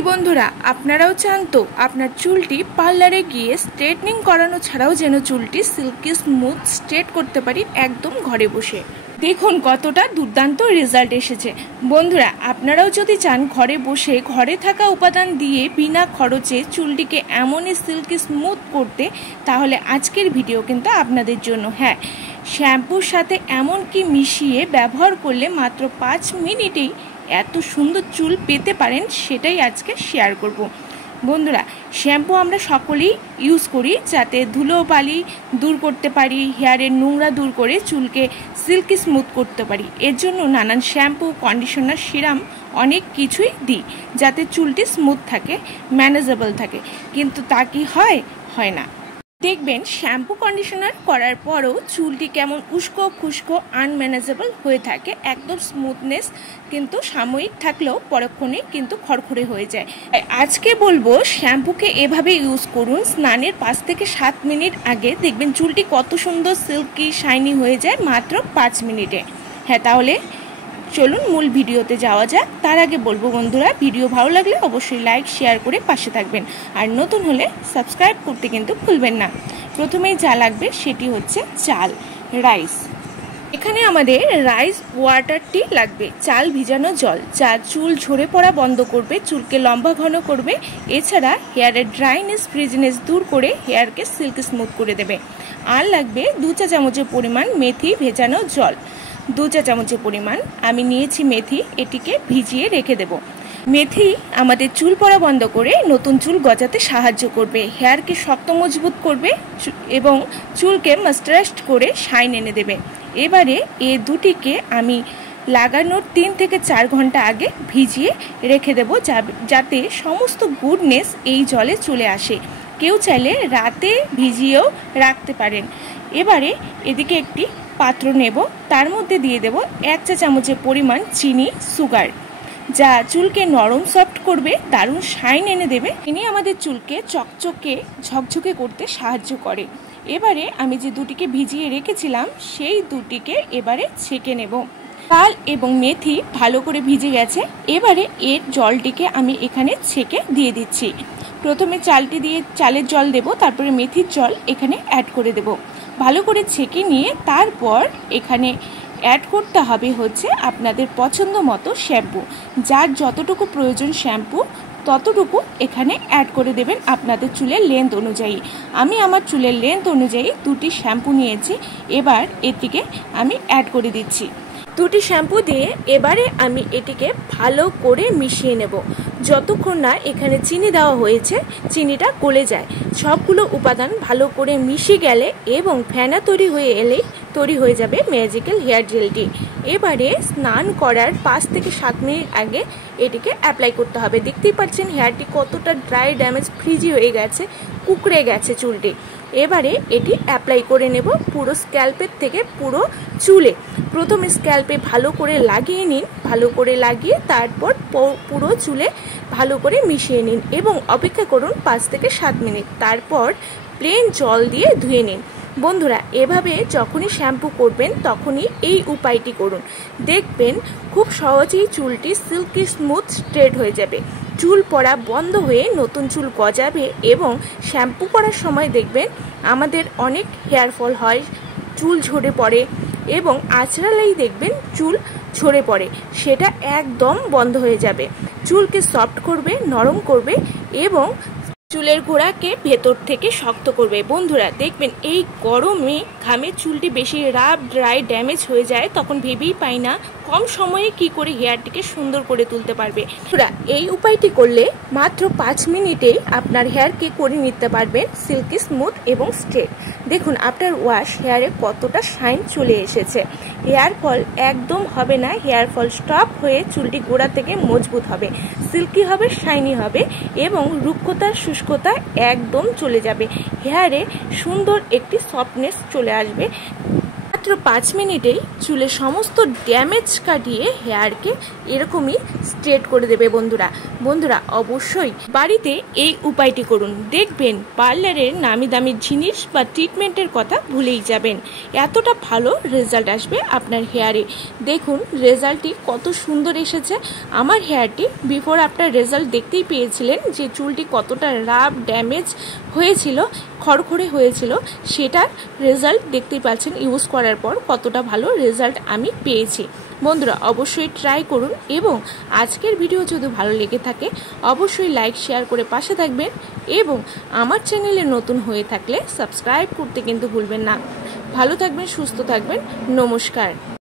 কি বন্ধুরা, আপনারাও চান তো আপনার চুলটি পার্লারে গিয়ে স্ট্রেটনিং করানো ছাড়াও যেন চুলটি সিল্কি স্মুথ স্ট্রেট করতে পারি একদম ঘরে বসে। দেখুন কতটা দুর্দান্ত রেজাল্ট এসেছে। বন্ধুরা, আপনারাও যদি চান ঘরে বসে ঘরে থাকা উপাদান দিয়ে বিনা খরচে চুলটিকে এমনই সিল্কি স্মুথ করতে, তাহলে আজকের ভিডিও কিন্তু আপনাদের জন্য। হ্যাঁ, শ্যাম্পুর সাথে এমন কি মিশিয়ে ব্যবহার করলে মাত্র 5 মিনিটেই এত সুন্দর চুল পেতে পারেন, সেটাই আজকে শেয়ার করব। বন্ধুরা, শ্যাম্পু আমরা সকলেই ইউজ করি যাতে ধুলোবালি দূর করতে পারি, হেয়ারের নোংরা দূর করে চুলকে সিল্কি স্মুথ করতে পারি। এর জন্য নানান শ্যাম্পু, কন্ডিশনার, সিরাম অনেক কিছুই দিই যাতে চুলটি স্মুথ থাকে, ম্যানেজেবল থাকে। কিন্তু তা কি হয় না। দেখবেন শ্যাম্পু কন্ডিশনার করার পরও চুলটি কেমন উস্কো খুস্কো আনম্যানেজেবল হয়ে থাকে। একদম স্মুথনেস কিন্তু সাময়িক থাকলেও পরক্ষণে কিন্তু খড়খড়ে হয়ে যায়। আজকে বলবো শ্যাম্পুকে এভাবে ইউজ করুন। স্নানের 5 থেকে 7 মিনিট আগে দেখবেন চুলটি কত সুন্দর সিল্কি শাইনি হয়ে যায় মাত্র 5 মিনিটে। হ্যাঁ, তাহলে চলুন মূল ভিডিওতে যাওয়া যাক। তার আগে বলবো বন্ধুরা, ভিডিও ভালো লাগলে অবশ্যই লাইক শেয়ার করে পাশে থাকবেন, আর নতুন হলে সাবস্ক্রাইব করতে কিন্তু ভুলবেন না। প্রথমেই যা লাগবে সেটি হচ্ছে চাল, রাইস। এখানে আমাদের রাইস ওয়াটারটি লাগবে, চাল ভিজানো জল, যা চুল ঝরে পড়া বন্ধ করবে, চুলকে লম্বা ঘন করবে, এছাড়া হেয়ারের ড্রাইনেস ফ্রিজনেস দূর করে হেয়ারকে সিল্কি স্মুথ করে দেবে। আর লাগবে 2 চা চামচের পরিমাণ মেথি ভেজানো জল। 2 চা চামচের পরিমাণ আমি নিয়েছি মেথি, এটিকে ভিজিয়ে রেখে দেব। মেথি আমাদের চুল পড়া বন্ধ করে নতুন চুল গজাতে সাহায্য করবে, হেয়ারকে শক্ত মজবুত করবে এবং চুলকে ময়েশ্চারাইজড করে শাইন এনে দেবে। এবারে এই দুটিকে আমি লাগানোর 3 থেকে 4 ঘন্টা আগে ভিজিয়ে রেখে দেব, যাতে সমস্ত গুডনেস এই জলে চলে আসে। কেউ চাইলে রাতে ভিজিয়েও রাখতে পারেন। এবারে এদিকে একটি পাত্র নেব, তার মধ্যে দিয়ে দেব 1 চা চামচের পরিমাণ চিনি, সুগার, যা চুলকে নরম সফট করবে, দারুণ শাইন এনে দেবে। চিনি আমাদের চুলকে চকচকে ঝকঝকে করতে সাহায্য করে। এবারে আমি যে দুটিকে ভিজিয়ে রেখেছিলাম সেই দুটিকে এবারে ছেঁকে নেব। চাল এবং মেথি ভালো করে ভিজে গেছে। এবারে এর জলটিকে আমি এখানে ছেঁকে দিয়ে দিচ্ছি। প্রথমে চালটি দিয়ে চালের জল দেব, তারপরে মেথির জল এখানে অ্যাড করে দেব। ভালো করে ছেঁকে নিয়ে তারপর এখানে অ্যাড করতে হবে হচ্ছে আপনাদের পছন্দ মতো শ্যাম্পু। যার যতটুকু প্রয়োজন শ্যাম্পু ততটুকু এখানে অ্যাড করে দেবেন আপনাদের চুলের লেন্থ অনুযায়ী। আমি আমার চুলের লেন্থ অনুযায়ী 2টি শ্যাম্পু নিয়েছি। এবার এটিকে আমি অ্যাড করে দিচ্ছি। 2টি শ্যাম্পু দিয়ে এবারে আমি এটিকে ভালো করে মিশিয়ে নেব, যতক্ষণ না এখানে চিনি দেওয়া হয়েছে চিনিটা গলে যায়। সবগুলো উপাদান ভালো করে মিশে গেলে এবং ফেনা তৈরি হয়ে এলেই তৈরি হয়ে যাবে ম্যাজিক্যাল হেয়ার জেলটি। এবারে স্নান করার 5 থেকে 7 মিনিট আগে এটিকে অ্যাপ্লাই করতে হবে। দেখতেই পাচ্ছেন হেয়ারটি কতটা ড্রাই, ড্যামেজ, ফ্রিজি হয়ে গেছে, কুকড়ে গেছে চুলটি। এবারে এটি অ্যাপ্লাই করে নেব পুরো স্ক্যাল্পের থেকে পুরো চুলে। প্রথমে স্ক্যাল্পে ভালো করে লাগিয়ে নিন, ভালো করে লাগিয়ে তারপর পুরো চুলে ভালো করে মিশিয়ে নিন এবং অপেক্ষা করুন 5 থেকে 7 মিনিট। তারপর প্লেন জল দিয়ে ধুয়ে নিন। বন্ধুরা, এভাবে যখনই শ্যাম্পু করবেন তখনই এই উপায়টি করুন। দেখবেন খুব সহজেই চুলটি সিল্কি স্মুথ স্ট্রেট হয়ে যাবে, চুল পড়া বন্ধ হয়ে নতুন চুল গজাবে। এবং শ্যাম্পু করার সময় দেখবেন আমাদের অনেক হেয়ার ফল হয়, চুল ঝরে পড়ে এবং আঁচড়ালেই দেখবেন চুল ঝরে পড়ে, সেটা একদম বন্ধ হয়ে যাবে। চুলকে সফট করবে, নরম করবে এবং চুলের গোড়াকে ভেতর থেকে শক্ত করবে। বন্ধুরা, দেখবেন এই গরমে ঘামে চুলটি বেশি রাফ, ড্রাই, ড্যামেজ হয়ে যায়, তখন ভেবেই পাই না কম সময়ে কি করে হেয়ারটিকে সুন্দর করে তুলতে পারবে। এই উপায়টি করলে মাত্র 5 মিনিটেই আপনার হেয়ারকে করে নিতে পারবেন সিল্কি স্মুথ এবং স্ট্রেট। দেখুন আফটার ওয়াশ হেয়ারে কতটা শাইন চলে এসেছে। হেয়ার ফল একদম হবে না, হেয়ার ফল স্টপ হয়ে চুলটি গোড়া থেকে মজবুত হবে, সিল্কি হবে, শাইনি হবে এবং রুক্ষতা, শুষ্কতা একদম চলে যাবে। হেয়ারে সুন্দর একটি সফটনেস চলে আসবে। মাত্র 5 মিনিটেই চুলের সমস্ত ড্যামেজ কাটিয়ে হেয়ারকে এরকমই স্ট্রেট করে দেবে বন্ধুরা অবশ্যই বাড়িতে এই উপায়টি করুন, দেখবেন পার্লারের নামি দামি জিনিস বা ট্রিটমেন্টের কথা ভুলেই যাবেন। এতটা ভালো রেজাল্ট আসবে আপনার হেয়ারে। দেখুন রেজাল্টটি কত সুন্দর এসেছে। আমার হেয়ারটি বিফোর আফটার রেজাল্ট দেখতেই পেয়েছিলেন যে চুলটি কতটা রাফ ড্যামেজ হয়েছিল, খড়খড়ে হয়েছিল, সেটার রেজাল্ট দেখতেই পাচ্ছেন ইউজ করার পর কতটা ভালো রেজাল্ট আমি পেয়েছি। বন্ধুরা অবশ্যই ট্রাই করুন এবং আজকের ভিডিও যদি ভালো লেগে থাকে অবশ্যই লাইক শেয়ার করে পাশে থাকবেন এবং আমার চ্যানেলে নতুন হয়ে থাকলে সাবস্ক্রাইব করতে কিন্তু ভুলবেন না। ভালো থাকবেন, সুস্থ থাকবেন, নমস্কার।